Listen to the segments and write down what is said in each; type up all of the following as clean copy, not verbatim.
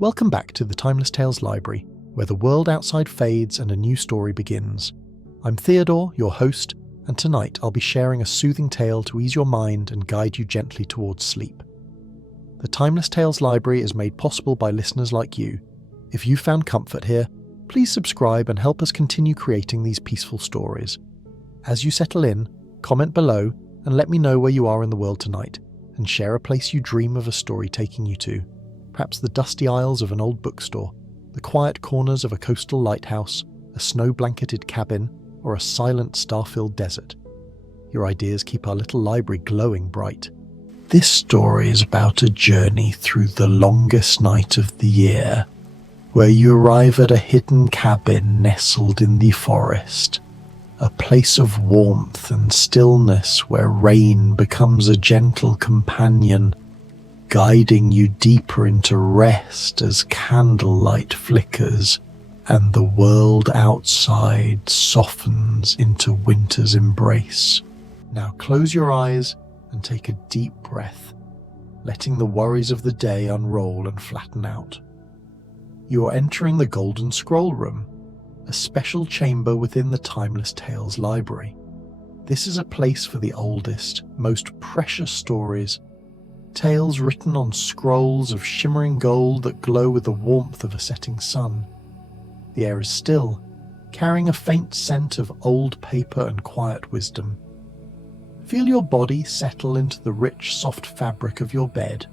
Welcome back to the Timeless Tales Library, where the world outside fades and a new story begins. I'm Theodore, your host, and tonight I'll be sharing a soothing tale to ease your mind and guide you gently towards sleep. The Timeless Tales Library is made possible by listeners like you. If you found comfort here, please subscribe and help us continue creating these peaceful stories. As you settle in, comment below and let me know where you are in the world tonight, and share a place you dream of a story taking you to. Perhaps the dusty aisles of an old bookstore, the quiet corners of a coastal lighthouse, a snow-blanketed cabin, or a silent star-filled desert. Your ideas keep our little library glowing bright. This story is about a journey through the longest night of the year, where you arrive at a hidden cabin nestled in the forest, a place of warmth and stillness where rain becomes a gentle companion, guiding you deeper into rest as candlelight flickers and the world outside softens into winter's embrace. Now close your eyes and take a deep breath, letting the worries of the day unroll and flatten out. You are entering the Golden Scroll Room, a special chamber within the Timeless Tales Library. This is a place for the oldest, most precious stories, tales written on scrolls of shimmering gold that glow with the warmth of a setting sun. The air is still, carrying a faint scent of old paper and quiet wisdom. Feel your body settle into the rich, soft fabric of your bed,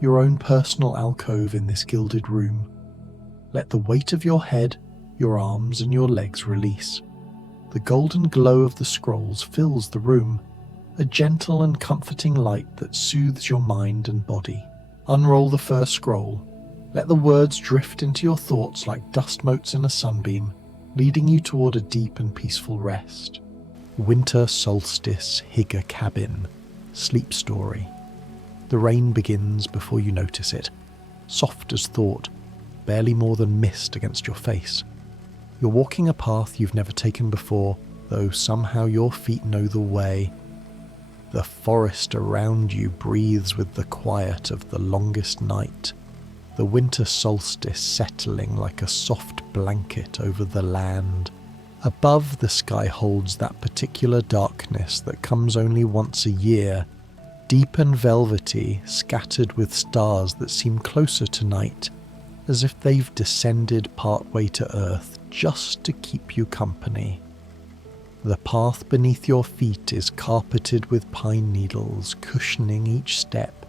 your own personal alcove in this gilded room. Let the weight of your head, your arms and your legs release. The golden glow of the scrolls fills the room, a gentle and comforting light that soothes your mind and body. Unroll the first scroll. Let the words drift into your thoughts like dust motes in a sunbeam, leading you toward a deep and peaceful rest. Winter Solstice Hygge Cabin Sleep Story. The rain begins before you notice it, soft as thought, barely more than mist against your face. You're walking a path you've never taken before, though somehow your feet know the way. The forest around you breathes with the quiet of the longest night, the winter solstice settling like a soft blanket over the land. Above, the sky holds that particular darkness that comes only once a year, deep and velvety, scattered with stars that seem closer to night, as if they've descended partway to earth just to keep you company. The path beneath your feet is carpeted with pine needles, cushioning each step.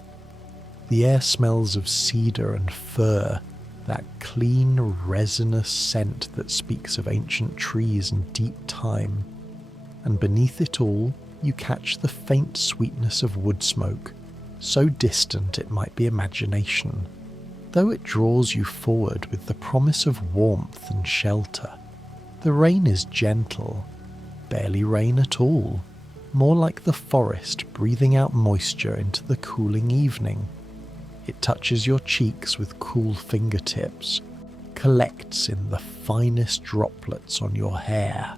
The air smells of cedar and fir, that clean, resinous scent that speaks of ancient trees and deep time. And beneath it all, you catch the faint sweetness of wood smoke, so distant it might be imagination, though it draws you forward with the promise of warmth and shelter. The rain is gentle, barely rain at all, more like the forest breathing out moisture into the cooling evening. It touches your cheeks with cool fingertips, collects in the finest droplets on your hair.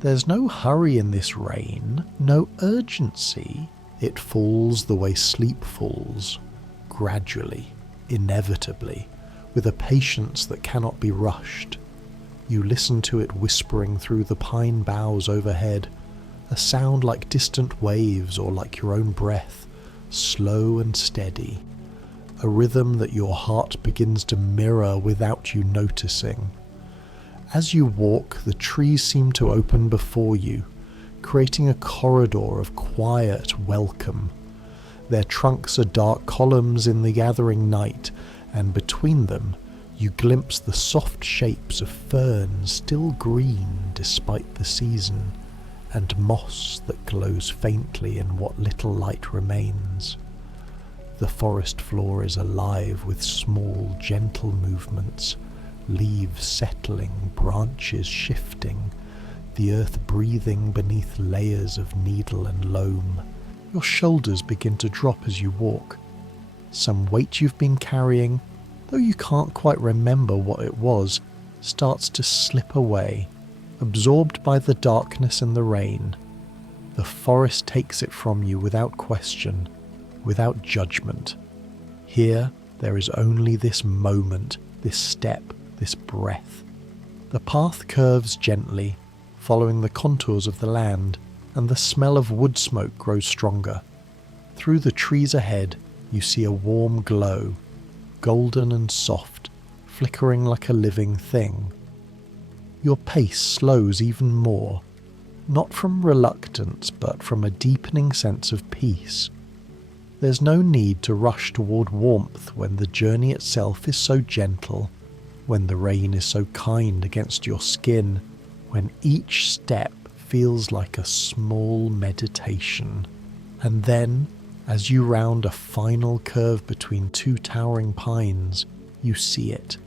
There's no hurry in this rain, no urgency. It falls the way sleep falls, gradually, inevitably, with a patience that cannot be rushed. You listen to it whispering through the pine boughs overhead, a sound like distant waves or like your own breath, slow and steady, a rhythm that your heart begins to mirror without you noticing. As you walk, the trees seem to open before you, creating a corridor of quiet welcome. Their trunks are dark columns in the gathering night, and between them you glimpse the soft shapes of ferns still green despite the season, and moss that glows faintly in what little light remains. The forest floor is alive with small, gentle movements, leaves settling, branches shifting, the earth breathing beneath layers of needle and loam. Your shoulders begin to drop as you walk. Some weight you've been carrying, though you can't quite remember what it was, starts to slip away, absorbed by the darkness and the rain. The forest takes it from you without question, without judgment. Here, There is only this moment, this step, this breath. The path curves gently, following the contours of the land, and the smell of wood smoke grows stronger. Through the trees ahead, you see a warm glow, golden and soft, flickering like a living thing. Your pace slows even more, not from reluctance but from a deepening sense of peace. There's no need to rush toward warmth when the journey itself is so gentle, when the rain is so kind against your skin, when each step feels like a small meditation. And then, as you round a final curve between two towering pines, you see it.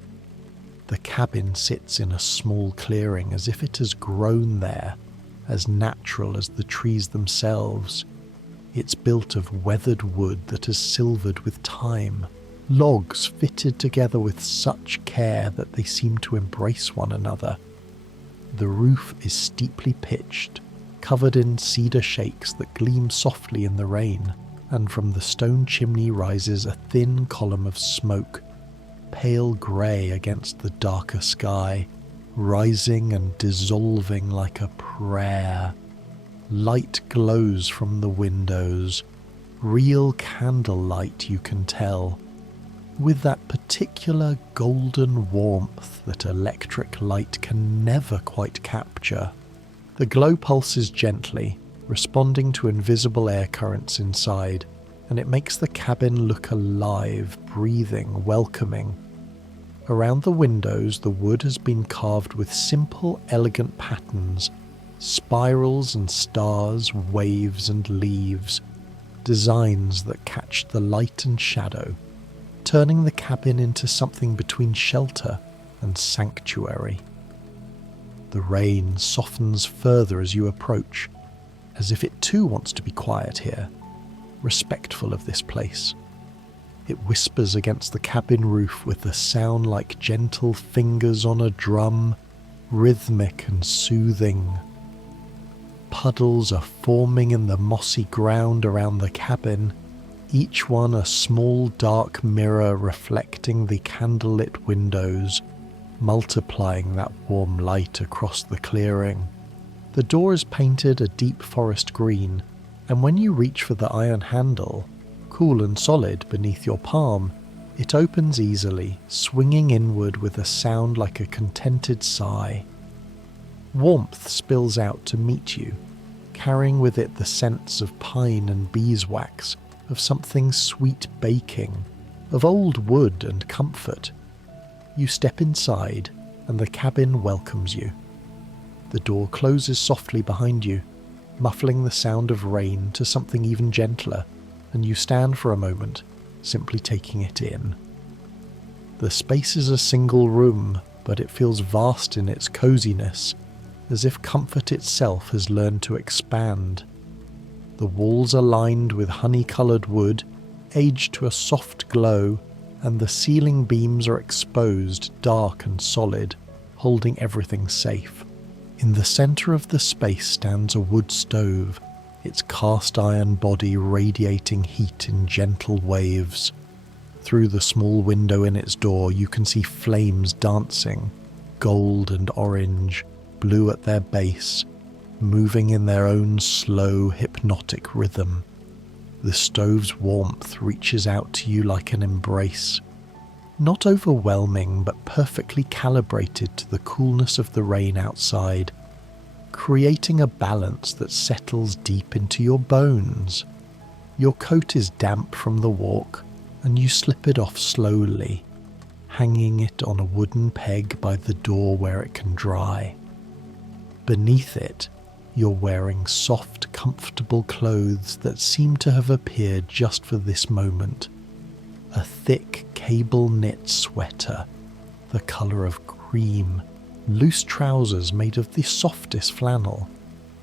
The cabin sits in a small clearing as if it has grown there, as natural as the trees themselves. It's built of weathered wood that has silvered with time, logs fitted together with such care that they seem to embrace one another. The roof is steeply pitched, covered in cedar shakes that gleam softly in the rain, and from the stone chimney rises a thin column of smoke, pale grey against the darker sky, rising and dissolving like a prayer. Light glows from the windows, real candlelight you can tell, with that particular golden warmth that electric light can never quite capture. The glow pulses gently, responding to invisible air currents inside, and it makes the cabin look alive, breathing, welcoming. Around the windows, the wood has been carved with simple, elegant patterns, spirals and stars, waves and leaves, designs that catch the light and shadow, turning the cabin into something between shelter and sanctuary. The rain softens further as you approach, as if it too wants to be quiet here, respectful of this place. It whispers against the cabin roof with a sound like gentle fingers on a drum, rhythmic and soothing. Puddles are forming in the mossy ground around the cabin, each one a small dark mirror reflecting the candlelit windows, multiplying that warm light across the clearing. The door is painted a deep forest green, and when you reach for the iron handle, cool and solid beneath your palm, it opens easily, swinging inward with a sound like a contented sigh. Warmth spills out to meet you, carrying with it the scents of pine and beeswax, of something sweet baking, of old wood and comfort. You step inside, and the cabin welcomes you. The door closes softly behind you, muffling the sound of rain to something even gentler, and you stand for a moment, simply taking it in. The space is a single room, but it feels vast in its coziness, as if comfort itself has learned to expand. The walls are lined with honey-coloured wood, aged to a soft glow, and the ceiling beams are exposed, dark and solid, holding everything safe. In the centre of the space stands a wood stove, its cast iron body radiating heat in gentle waves. Through the small window in its door you can see flames dancing, gold and orange, blue at their base, moving in their own slow, hypnotic rhythm. The stove's warmth reaches out to you like an embrace, not overwhelming but perfectly calibrated to the coolness of the rain outside, creating a balance that settles deep into your bones. Your coat is damp from the walk, and you slip it off slowly, hanging it on a wooden peg by the door where it can dry. Beneath it, you're wearing soft, comfortable clothes that seem to have appeared just for this moment. A thick, cable-knit sweater, the colour of cream, loose trousers made of the softest flannel.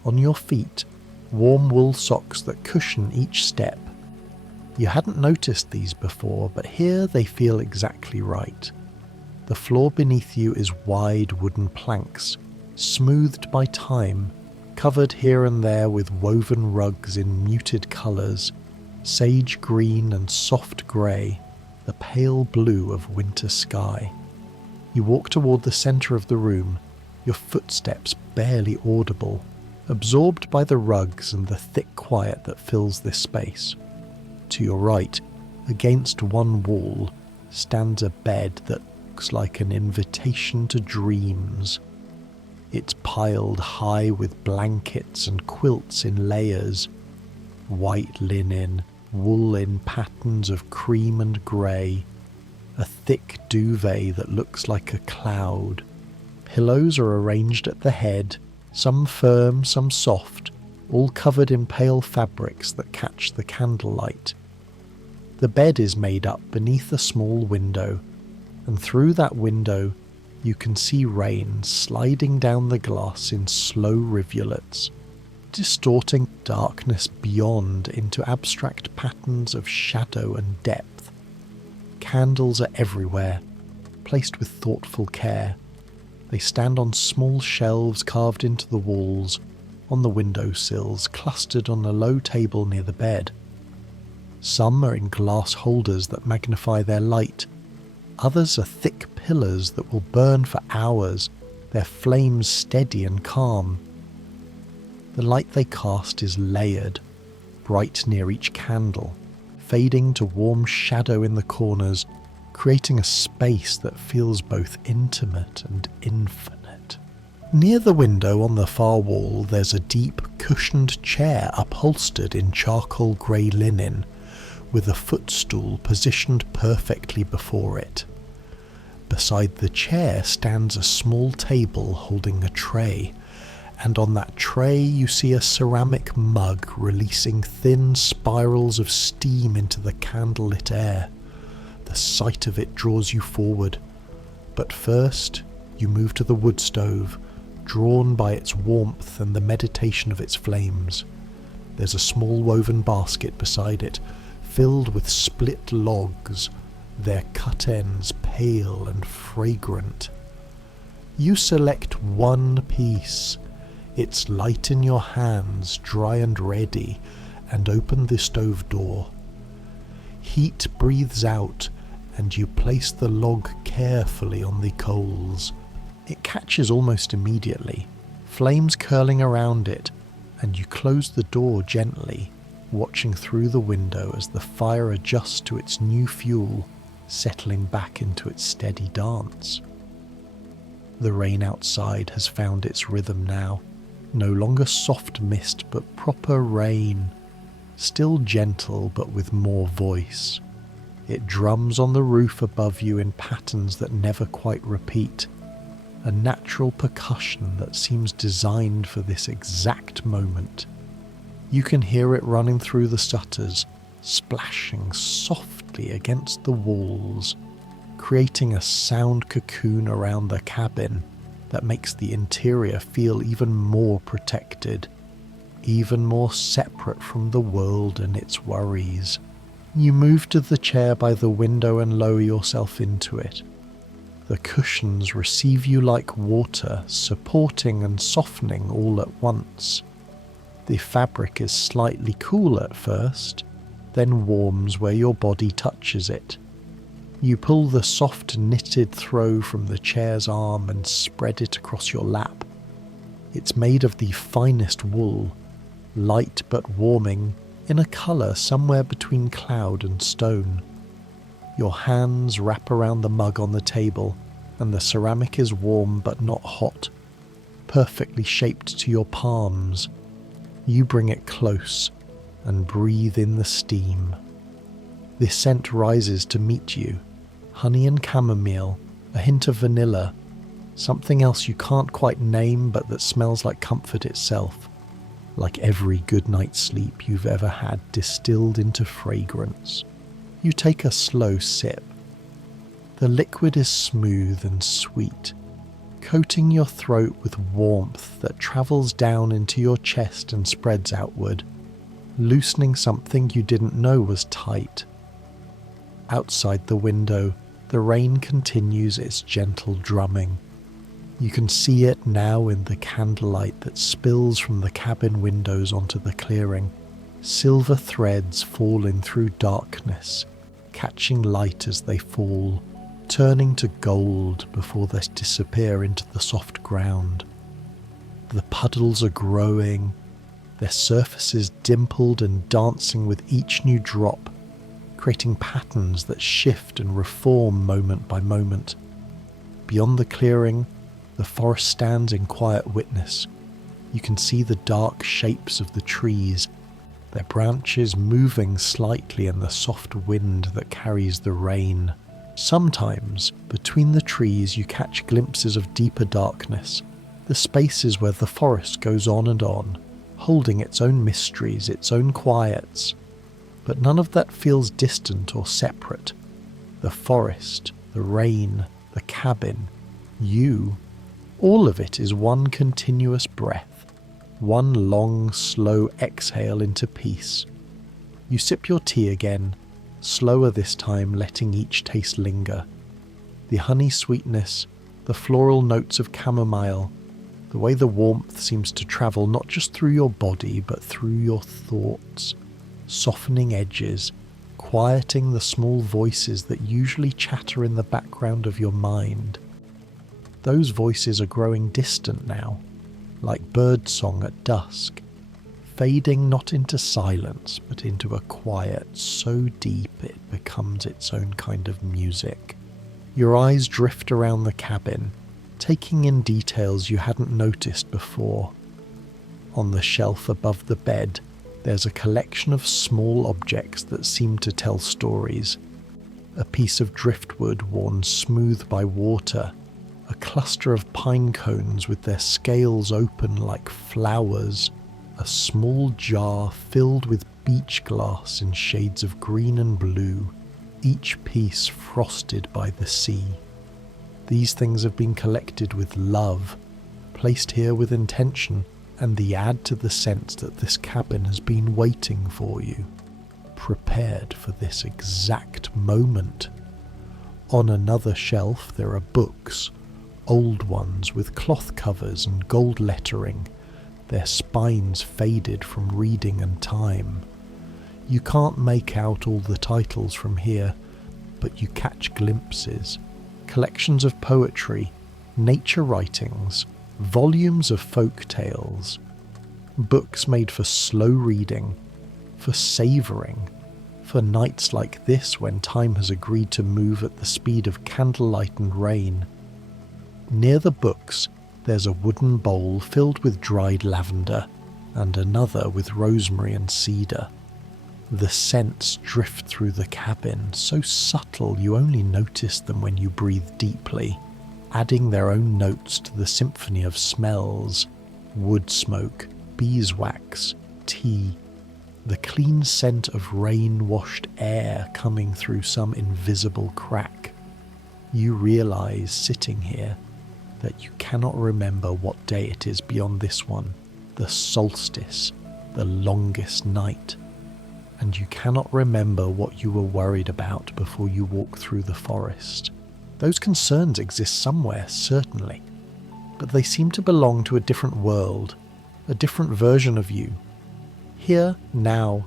On your feet, warm wool socks that cushion each step. You hadn't noticed these before, but here they feel exactly right. The floor beneath you is wide wooden planks, smoothed by time, covered here and there with woven rugs in muted colours, sage green and soft grey, the pale blue of winter sky. You walk toward the centre of the room, your footsteps barely audible, absorbed by the rugs and the thick quiet that fills this space. To your right, against one wall, stands a bed that looks like an invitation to dreams. It's piled high with blankets and quilts in layers, white linen, wool in patterns of cream and grey, a thick duvet that looks like a cloud. Pillows are arranged at the head, some firm, some soft, all covered in pale fabrics that catch the candlelight. The bed is made up beneath a small window, and through that window you can see rain sliding down the glass in slow rivulets, distorting darkness beyond into abstract patterns of shadow and depth. Candles are everywhere, placed with thoughtful care. They stand on small shelves carved into the walls, on the windowsills, clustered on a low table near the bed. Some are in glass holders that magnify their light. Others are thick pillars that will burn for hours, their flames steady and calm. The light they cast is layered, bright near each candle, fading to warm shadow in the corners, creating a space that feels both intimate and infinite. Near the window on the far wall there's a deep, cushioned chair upholstered in charcoal grey linen, with a footstool positioned perfectly before it. Beside the chair stands a small table holding a tray, and on that tray you see a ceramic mug releasing thin spirals of steam into the candlelit air. The sight of it draws you forward, but first you move to the wood stove, drawn by its warmth and the meditation of its flames. There's a small woven basket beside it, filled with split logs, their cut ends pale and fragrant. You select one piece, its light in your hands, dry and ready, and open the stove door. Heat breathes out, and you place the log carefully on the coals. It catches almost immediately, flames curling around it, and you close the door gently, watching through the window as the fire adjusts to its new fuel, settling back into its steady dance. The rain outside has found its rhythm now, no longer soft mist but proper rain, still gentle but with more voice. It drums on the roof above you in patterns that never quite repeat, a natural percussion that seems designed for this exact moment. You can hear it running through the shutters, splashing softly against the walls, creating a sound cocoon around the cabin that makes the interior feel even more protected, even more separate from the world and its worries. You move to the chair by the window and lower yourself into it. The cushions receive you like water, supporting and softening all at once. The fabric is slightly cool at first, then warms where your body touches it. You pull the soft knitted throw from the chair's arm and spread it across your lap. It's made of the finest wool, light but warming, in a colour somewhere between cloud and stone. Your hands wrap around the mug on the table, and the ceramic is warm but not hot, perfectly shaped to your palms. You bring it close and breathe in the steam. The scent rises to meet you, honey and chamomile, a hint of vanilla, something else you can't quite name but that smells like comfort itself, like every good night's sleep you've ever had distilled into fragrance. You take a slow sip. The liquid is smooth and sweet, coating your throat with warmth that travels down into your chest and spreads outward, loosening something you didn't know was tight. Outside the window, the rain continues its gentle drumming. You can see it now in the candlelight that spills from the cabin windows onto the clearing, silver threads falling through darkness, catching light as they fall, turning to gold before they disappear into the soft ground. The puddles are growing, their surfaces dimpled and dancing with each new drop, creating patterns that shift and reform moment by moment. Beyond the clearing, the forest stands in quiet witness. You can see the dark shapes of the trees, their branches moving slightly in the soft wind that carries the rain. Sometimes, between the trees, you catch glimpses of deeper darkness, the spaces where the forest goes on, holding its own mysteries, its own quiets. But none of that feels distant or separate. The forest, the rain, the cabin, you, all of it is one continuous breath, one long, slow exhale into peace. You sip your tea again, slower this time, letting each taste linger. The honey sweetness, the floral notes of chamomile, the way the warmth seems to travel not just through your body but through your thoughts, softening edges, quieting the small voices that usually chatter in the background of your mind. Those voices are growing distant now, like birdsong at dusk, fading not into silence but into a quiet so deep it becomes its own kind of music. Your eyes drift around the cabin, taking in details you hadn't noticed before. On the shelf above the bed, there's a collection of small objects that seem to tell stories. A piece of driftwood worn smooth by water, a cluster of pine cones with their scales open like flowers, a small jar filled with beach glass in shades of green and blue, each piece frosted by the sea. These things have been collected with love, placed here with intention, and they add to the sense that this cabin has been waiting for you, prepared for this exact moment. On another shelf there are books, old ones with cloth covers and gold lettering, their spines faded from reading and time. You can't make out all the titles from here, but you catch glimpses. Collections of poetry, nature writings, volumes of folk tales, books made for slow reading, for savouring, for nights like this when time has agreed to move at the speed of candlelight and rain. Near the books, there's a wooden bowl filled with dried lavender, and another with rosemary and cedar. The scents drift through the cabin, so subtle you only notice them when you breathe deeply, adding their own notes to the symphony of smells: wood smoke, beeswax, tea, the clean scent of rain-washed air coming through some invisible crack. You realize, sitting here, that you cannot remember what day it is beyond this one, the solstice, the longest night. And you cannot remember what you were worried about before you walk through the forest. Those concerns exist somewhere, certainly, but they seem to belong to a different world, a different version of you. Here, now,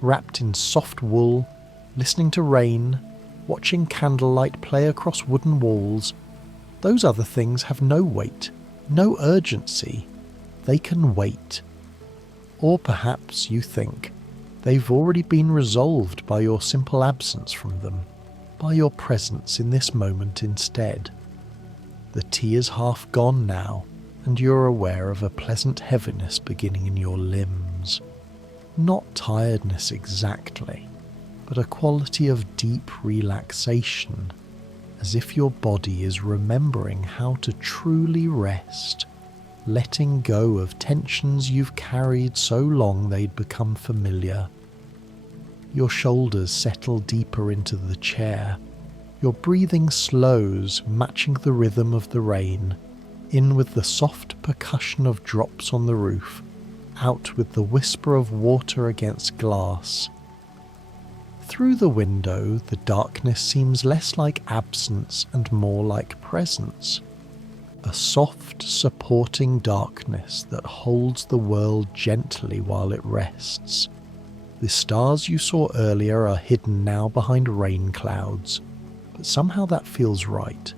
wrapped in soft wool, listening to rain, watching candlelight play across wooden walls, those other things have no weight, no urgency. They can wait. Or perhaps you think they've already been resolved by your simple absence from them, by your presence in this moment instead. The tea is half gone now, and you're aware of a pleasant heaviness beginning in your limbs. Not tiredness exactly, but a quality of deep relaxation, as if your body is remembering how to truly rest, letting go of tensions you've carried so long they'd become familiar. Your shoulders settle deeper into the chair. Your breathing slows, matching the rhythm of the rain, in with the soft percussion of drops on the roof, out with the whisper of water against glass. Through the window, the darkness seems less like absence and more like presence. A soft, supporting darkness that holds the world gently while it rests. The stars you saw earlier are hidden now behind rain clouds, but somehow that feels right.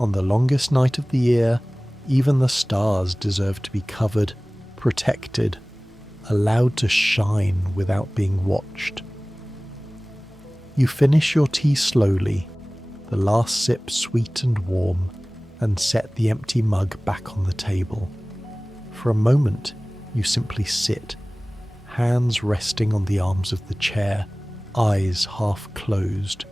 On the longest night of the year, even the stars deserve to be covered, protected, allowed to shine without being watched. You finish your tea slowly, the last sip sweet and warm, and set the empty mug back on the table. For a moment, you simply sit, hands resting on the arms of the chair, eyes half closed,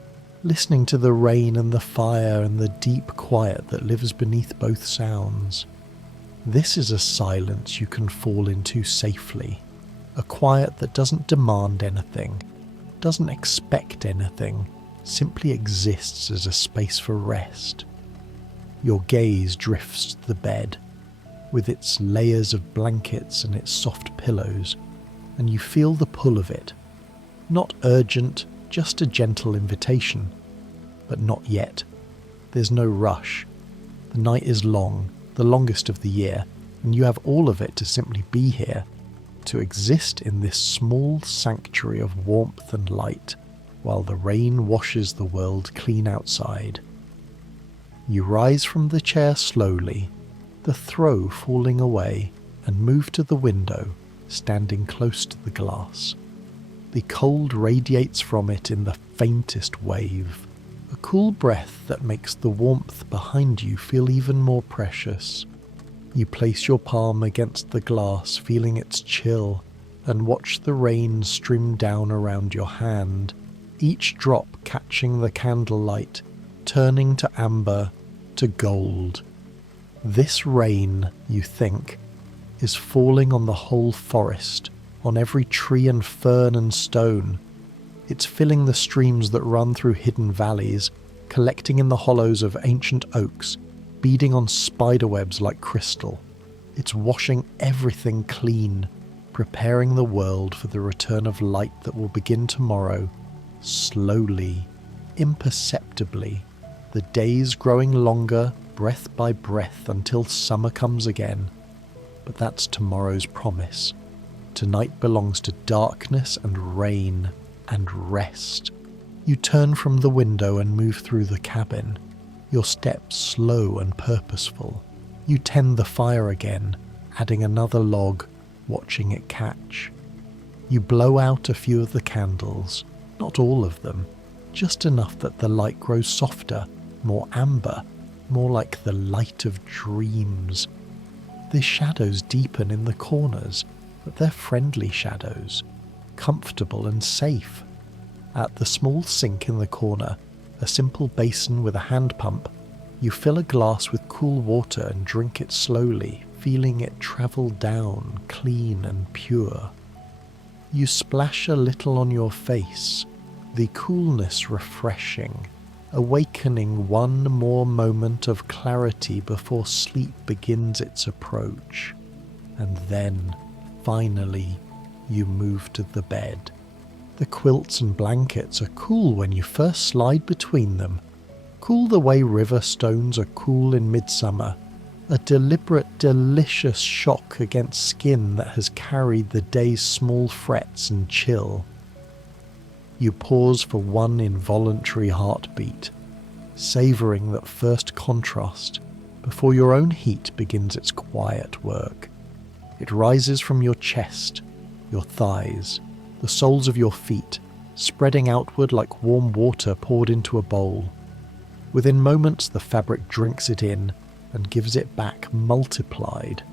listening to the rain and the fire and the deep quiet that lives beneath both sounds. This is a silence you can fall into safely, a quiet that doesn't demand anything, doesn't expect anything, simply exists as a space for rest. Your gaze drifts to the bed, with its layers of blankets and its soft pillows, and you feel the pull of it. Not urgent, just a gentle invitation. But not yet. There's no rush. The night is long, the longest of the year, and you have all of it to simply be here, to exist in this small sanctuary of warmth and light, while the rain washes the world clean outside. You rise from the chair slowly, the throw falling away, and move to the window, standing close to the glass. The cold radiates from it in the faintest wave, a cool breath that makes the warmth behind you feel even more precious. You place your palm against the glass, feeling its chill, and watch the rain stream down around your hand, each drop catching the candlelight, turning to amber, to gold. This rain, you think, is falling on the whole forest, on every tree and fern and stone. It's filling the streams that run through hidden valleys, collecting in the hollows of ancient oaks, beading on spiderwebs like crystal. It's washing everything clean, preparing the world for the return of light that will begin tomorrow, slowly, imperceptibly, the days growing longer, breath by breath, until summer comes again. But that's tomorrow's promise. Tonight belongs to darkness and rain and rest. You turn from the window and move through the cabin, your steps slow and purposeful. You tend the fire again, adding another log, watching it catch. You blow out a few of the candles, not all of them, just enough that the light grows softer, more amber, more like the light of dreams. The shadows deepen in the corners, but they're friendly shadows, comfortable and safe. At the small sink in the corner, a simple basin with a hand pump, you fill a glass with cool water and drink it slowly, feeling it travel down, clean and pure. You splash a little on your face, the coolness refreshing, awakening one more moment of clarity before sleep begins its approach. And then, finally, you move to the bed. The quilts and blankets are cool when you first slide between them, cool the way river stones are cool in midsummer, a deliberate, delicious shock against skin that has carried the day's small frets and chill. You pause for one involuntary heartbeat, savouring that first contrast before your own heat begins its quiet work. It rises from your chest, your thighs, the soles of your feet, spreading outward like warm water poured into a bowl. Within moments, the fabric drinks it in and gives it back multiplied.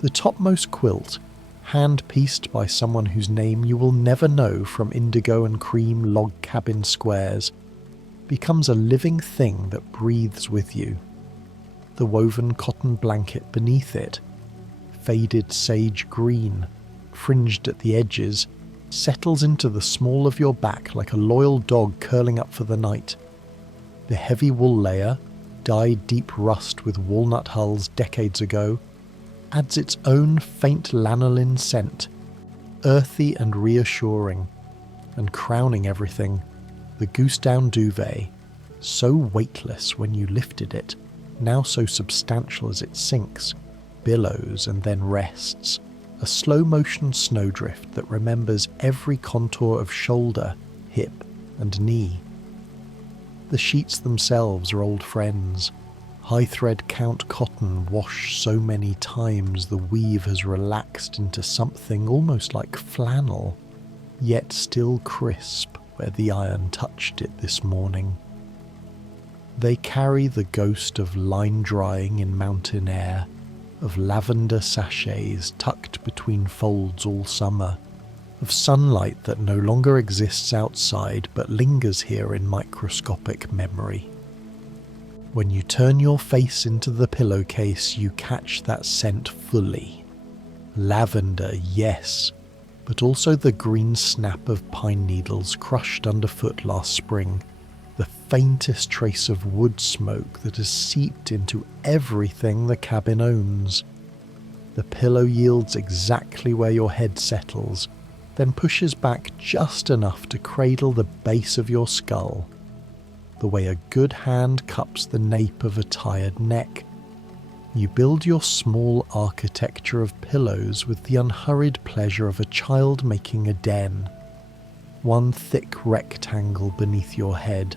The topmost quilt, hand-pieced by someone whose name you will never know from indigo and cream log cabin squares, becomes a living thing that breathes with you. The woven cotton blanket beneath it, faded sage green, fringed at the edges, settles into the small of your back like a loyal dog curling up for the night. The heavy wool layer, dyed deep rust with walnut hulls decades ago, adds its own faint lanolin scent, earthy and reassuring, and crowning everything, the goose-down duvet, so weightless when you lifted it, now so substantial as it sinks, billows and then rests, a slow-motion snowdrift that remembers every contour of shoulder, hip, and knee. The sheets themselves are old friends. High-thread count cotton washed so many times the weave has relaxed into something almost like flannel, yet still crisp where the iron touched it this morning. They carry the ghost of line drying in mountain air, of lavender sachets tucked between folds all summer, of sunlight that no longer exists outside but lingers here in microscopic memory. When you turn your face into the pillowcase, you catch that scent fully. Lavender, yes, but also the green snap of pine needles crushed underfoot last spring, the faintest trace of wood smoke that has seeped into everything the cabin owns. The pillow yields exactly where your head settles, then pushes back just enough to cradle the base of your skull, the way a good hand cups the nape of a tired neck. You build your small architecture of pillows with the unhurried pleasure of a child making a den. One thick rectangle beneath your head,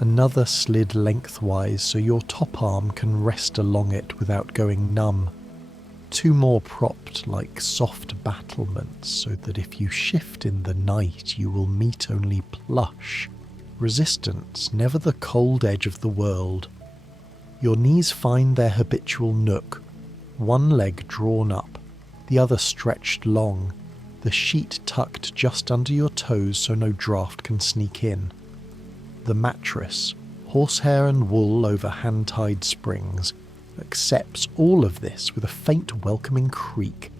another slid lengthwise so your top arm can rest along it without going numb. Two more propped like soft battlements so that if you shift in the night you will meet only plush, resistance, never the cold edge of the world. Your knees find their habitual nook, one leg drawn up, the other stretched long, the sheet tucked just under your toes so no draft can sneak in. The mattress, horsehair and wool over hand-tied springs, accepts all of this with a faint welcoming creak,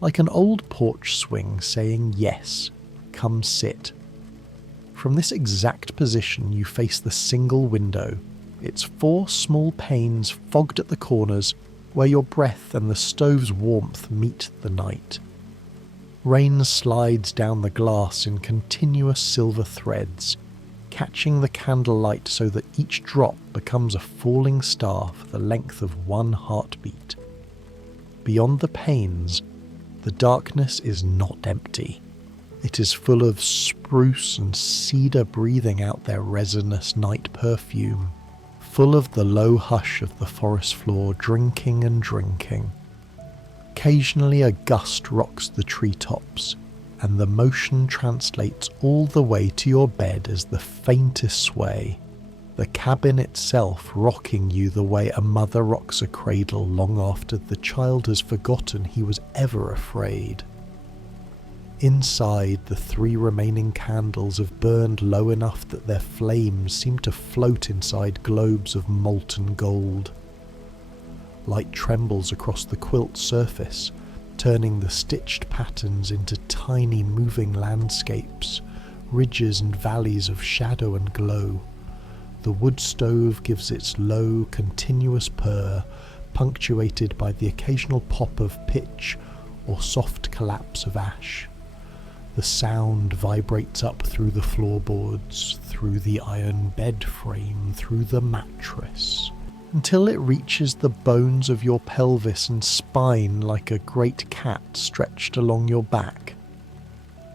like an old porch swing saying yes, come sit. From this exact position you face the single window, its 4 small panes fogged at the corners where your breath and the stove's warmth meet the night. Rain slides down the glass in continuous silver threads, catching the candlelight so that each drop becomes a falling star for the length of one heartbeat. Beyond the panes, the darkness is not empty. It is full of spruce and cedar breathing out their resinous night perfume, full of the low hush of the forest floor drinking and drinking. Occasionally a gust rocks the treetops, and the motion translates all the way to your bed as the faintest sway, the cabin itself rocking you the way a mother rocks a cradle long after the child has forgotten he was ever afraid. Inside, the 3 remaining candles have burned low enough that their flames seem to float inside globes of molten gold. Light trembles across the quilt surface, turning the stitched patterns into tiny moving landscapes, ridges and valleys of shadow and glow. The wood stove gives its low, continuous purr, punctuated by the occasional pop of pitch or soft collapse of ash. The sound vibrates up through the floorboards, through the iron bed frame, through the mattress, until it reaches the bones of your pelvis and spine like a great cat stretched along your back.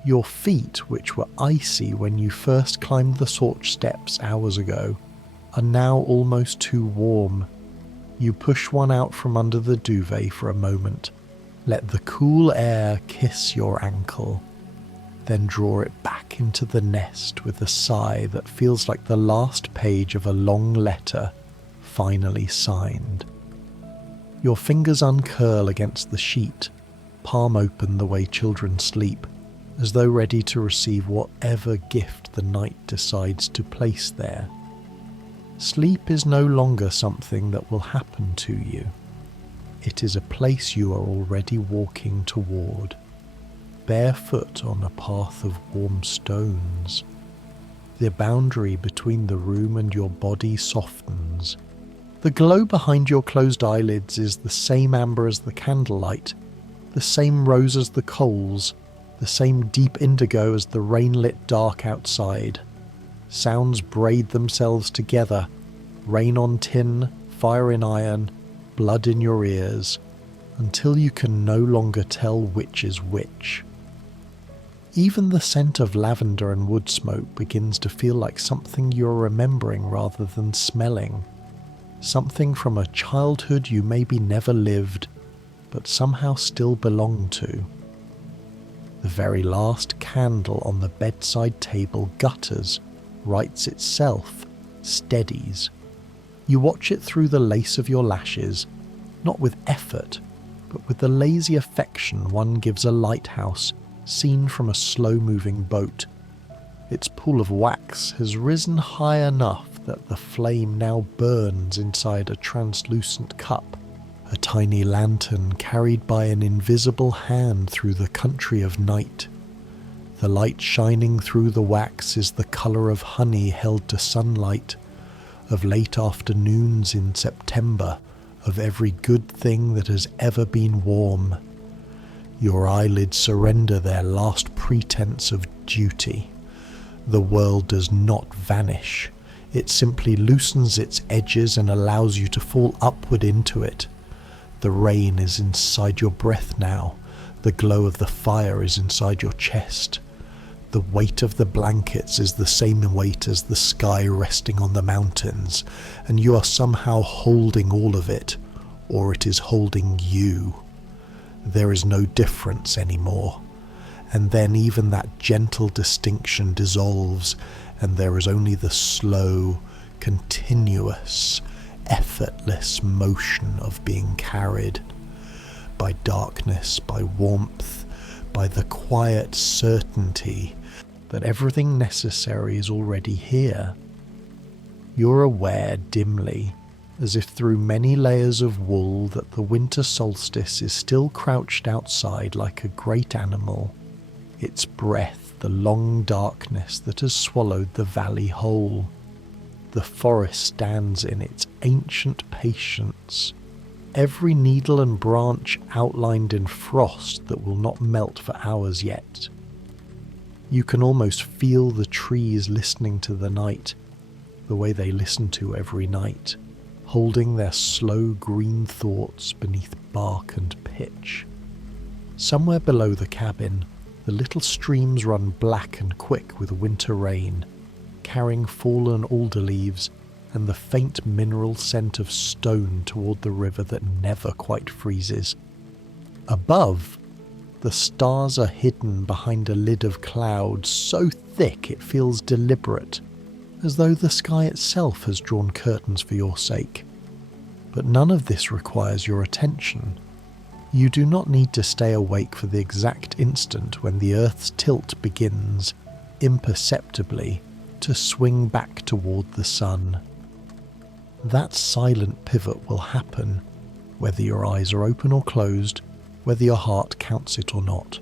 Your feet, which were icy when you first climbed the porch steps hours ago, are now almost too warm. You push one out from under the duvet for a moment, let the cool air kiss your ankle, then draw it back into the nest with a sigh that feels like the last page of a long letter finally signed. Your fingers uncurl against the sheet, palm open the way children sleep, as though ready to receive whatever gift the night decides to place there. Sleep is no longer something that will happen to you. It is a place you are already walking toward, barefoot on a path of warm stones. The boundary between the room and your body softens. The glow behind your closed eyelids is the same amber as the candlelight, the same rose as the coals, the same deep indigo as the rain-lit dark outside. Sounds braid themselves together, rain on tin, fire in iron, blood in your ears, until you can no longer tell which is which. Even the scent of lavender and wood smoke begins to feel like something you're remembering rather than smelling. Something from a childhood you maybe never lived, but somehow still belong to. The very last candle on the bedside table gutters, rights itself, steadies. You watch it through the lace of your lashes, not with effort, but with the lazy affection one gives a lighthouse seen from a slow-moving boat. Its pool of wax has risen high enough that the flame now burns inside a translucent cup, a tiny lantern carried by an invisible hand through the country of night. The light shining through the wax is the colour of honey held to sunlight, of late afternoons in September, of every good thing that has ever been warm. Your eyelids surrender their last pretense of duty. The world does not vanish. It simply loosens its edges and allows you to fall upward into it. The rain is inside your breath now. The glow of the fire is inside your chest. The weight of the blankets is the same weight as the sky resting on the mountains, and you are somehow holding all of it, or it is holding you. There is no difference anymore, and then even that gentle distinction dissolves, and there is only the slow, continuous, effortless motion of being carried by darkness, by warmth, by the quiet certainty that everything necessary is already here. You're aware dimly, as if through many layers of wool, that the winter solstice is still crouched outside like a great animal, its breath the long darkness that has swallowed the valley whole. The forest stands in its ancient patience, every needle and branch outlined in frost that will not melt for hours yet. You can almost feel the trees listening to the night, the way they listen to every night, holding their slow green thoughts beneath bark and pitch. Somewhere below the cabin, the little streams run black and quick with winter rain, carrying fallen alder leaves and the faint mineral scent of stone toward the river that never quite freezes. Above, the stars are hidden behind a lid of cloud so thick it feels deliberate, as though the sky itself has drawn curtains for your sake. But none of this requires your attention. You do not need to stay awake for the exact instant when the Earth's tilt begins, imperceptibly, to swing back toward the sun. That silent pivot will happen, whether your eyes are open or closed, whether your heart counts it or not.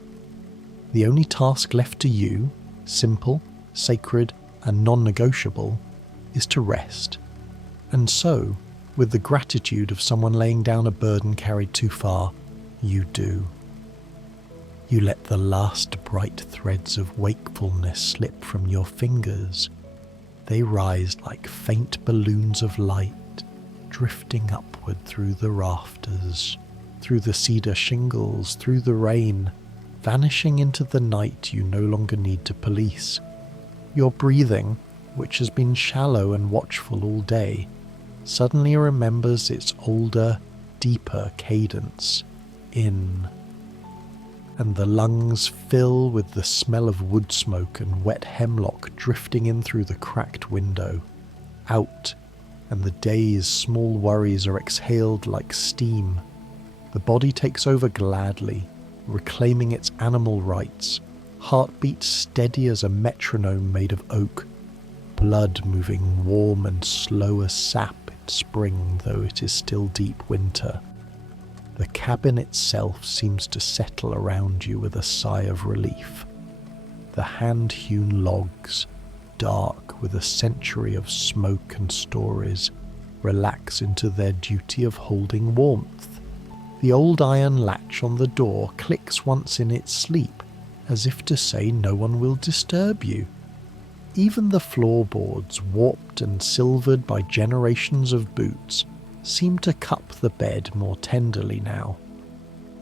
The only task left to you, simple, sacred, and non-negotiable, is to rest. And so, with the gratitude of someone laying down a burden carried too far, you do. You let the last bright threads of wakefulness slip from your fingers. They rise like faint balloons of light, drifting upward through the rafters, through the cedar shingles, through the rain, vanishing into the night you no longer need to police. Your breathing, which has been shallow and watchful all day, suddenly remembers its older, deeper cadence. In. And the lungs fill with the smell of wood smoke and wet hemlock drifting in through the cracked window. Out, and the day's small worries are exhaled like steam. The body takes over gladly, reclaiming its animal rights, heartbeat steady as a metronome made of oak, blood moving warm and slow as sap in spring, though it is still deep winter. The cabin itself seems to settle around you with a sigh of relief. The hand-hewn logs, dark with a century of smoke and stories, relax into their duty of holding warmth. The old iron latch on the door clicks once in its sleep, as if to say no one will disturb you. Even the floorboards, warped and silvered by generations of boots, seem to cup the bed more tenderly now.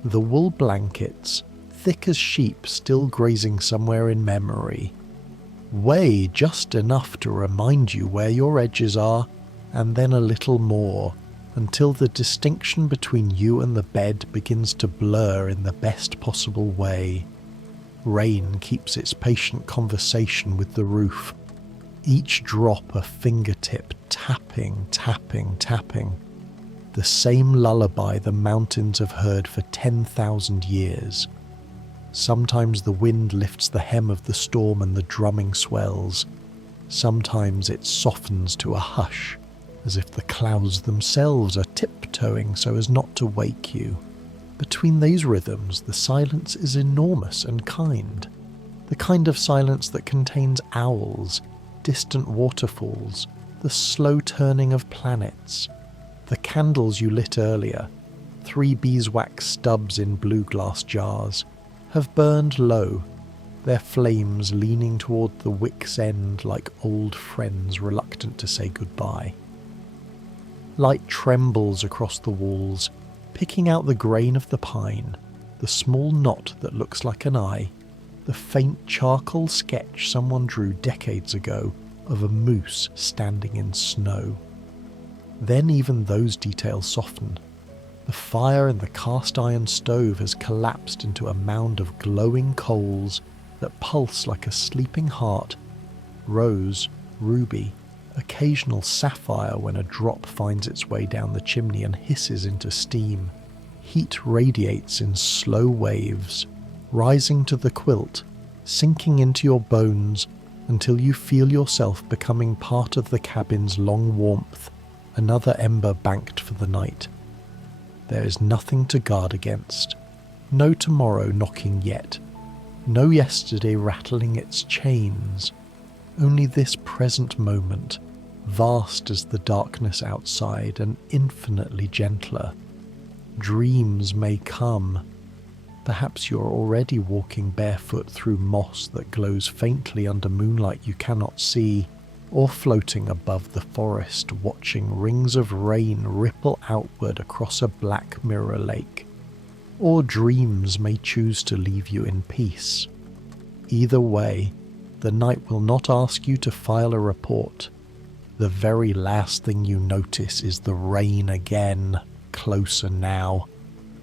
The wool blankets, thick as sheep still grazing somewhere in memory. Way just enough to remind you where your edges are, and then a little more, until the distinction between you and the bed begins to blur in the best possible way. Rain keeps its patient conversation with the roof, each drop a fingertip tapping, tapping, tapping. The same lullaby the mountains have heard for 10,000 years. Sometimes the wind lifts the hem of the storm and the drumming swells. Sometimes it softens to a hush, as if the clouds themselves are tiptoeing so as not to wake you. Between these rhythms, the silence is enormous and kind. The kind of silence that contains owls, distant waterfalls, the slow turning of planets. The candles you lit earlier, 3 beeswax stubs in blue glass jars, have burned low, their flames leaning toward the wick's end like old friends reluctant to say goodbye. Light trembles across the walls, picking out the grain of the pine, the small knot that looks like an eye, the faint charcoal sketch someone drew decades ago of a moose standing in snow. Then even those details soften. The fire in the cast iron stove has collapsed into a mound of glowing coals that pulse like a sleeping heart, rose, ruby, occasional sapphire when a drop finds its way down the chimney and hisses into steam. Heat radiates in slow waves, rising to the quilt, sinking into your bones until you feel yourself becoming part of the cabin's long warmth, another ember banked for the night. There is nothing to guard against, no tomorrow knocking yet, no yesterday rattling its chains, only this present moment, vast as the darkness outside and infinitely gentler. Dreams may come. Perhaps you're already walking barefoot through moss that glows faintly under moonlight you cannot see, or floating above the forest watching rings of rain ripple outward across a black mirror lake. Or dreams may choose to leave you in peace. Either way, the night will not ask you to file a report. The very last thing you notice is the rain again, closer now,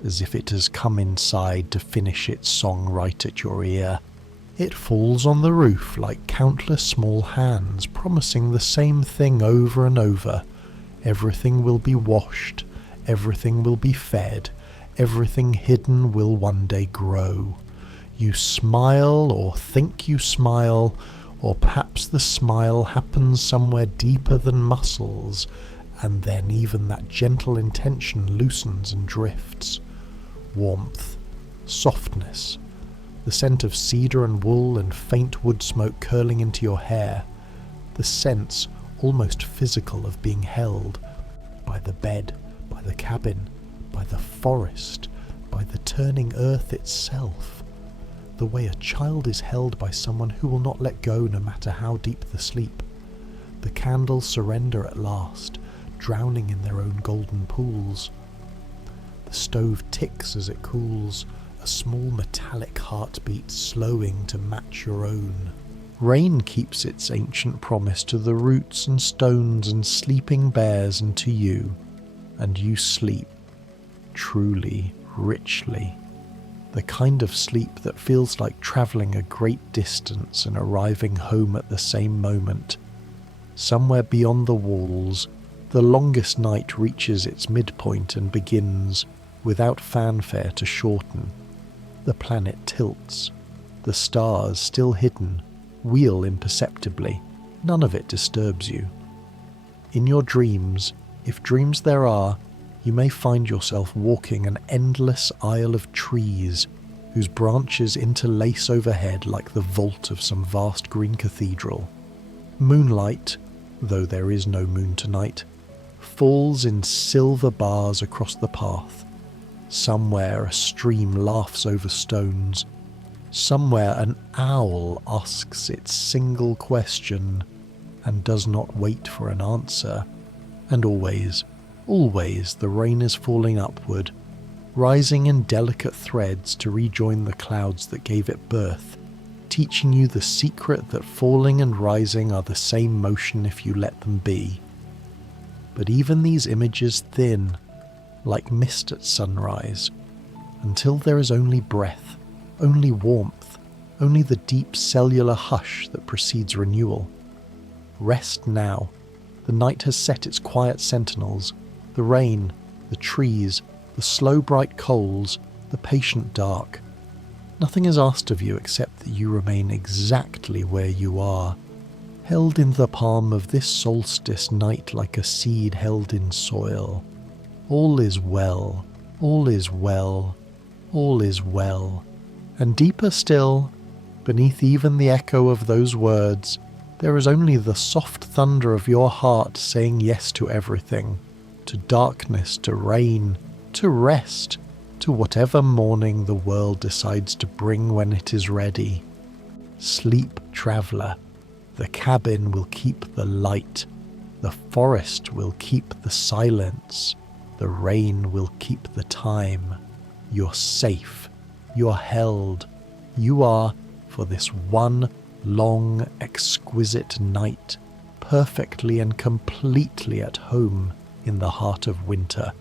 as if it has come inside to finish its song right at your ear. It falls on the roof like countless small hands, promising the same thing over and over. Everything will be washed, everything will be fed, everything hidden will one day grow. You smile or think you smile, or perhaps the smile happens somewhere deeper than muscles, and then even that gentle intention loosens and drifts. Warmth, softness, the scent of cedar and wool and faint wood smoke curling into your hair, the sense, almost physical, of being held by the bed, by the cabin, by the forest, by the turning earth itself, the way a child is held by someone who will not let go no matter how deep the sleep. The candles surrender at last, drowning in their own golden pools. The stove ticks as it cools, a small metallic heartbeat slowing to match your own. Rain keeps its ancient promise to the roots and stones and sleeping bears and to you, and you sleep, truly, richly. The kind of sleep that feels like travelling a great distance and arriving home at the same moment. Somewhere beyond the walls, the longest night reaches its midpoint and begins, without fanfare, to shorten. The planet tilts. The stars, still hidden, wheel imperceptibly. None of it disturbs you. In your dreams, if dreams there are, you may find yourself walking an endless aisle of trees whose branches interlace overhead like the vault of some vast green cathedral. Moonlight, though there is no moon tonight, falls in silver bars across the path. Somewhere a stream laughs over stones. Somewhere an owl asks its single question and does not wait for an answer. And always, always the rain is falling upward, rising in delicate threads to rejoin the clouds that gave it birth, teaching you the secret that falling and rising are the same motion if you let them be. But even these images thin, like mist at sunrise, until there is only breath, only warmth, only the deep cellular hush that precedes renewal. Rest now. The night has set its quiet sentinels, the rain, the trees, the slow bright coals, the patient dark. Nothing is asked of you except that you remain exactly where you are, held in the palm of this solstice night like a seed held in soil. All is well, all is well, all is well. And deeper still, beneath even the echo of those words, there is only the soft thunder of your heart saying yes to everything, to darkness, to rain, to rest, to whatever morning the world decides to bring when it is ready. Sleep, traveller. The cabin will keep the light. The forest will keep the silence. The rain will keep the time. You're safe. You're held. You are, for this one long, exquisite night, perfectly and completely at home in the heart of winter.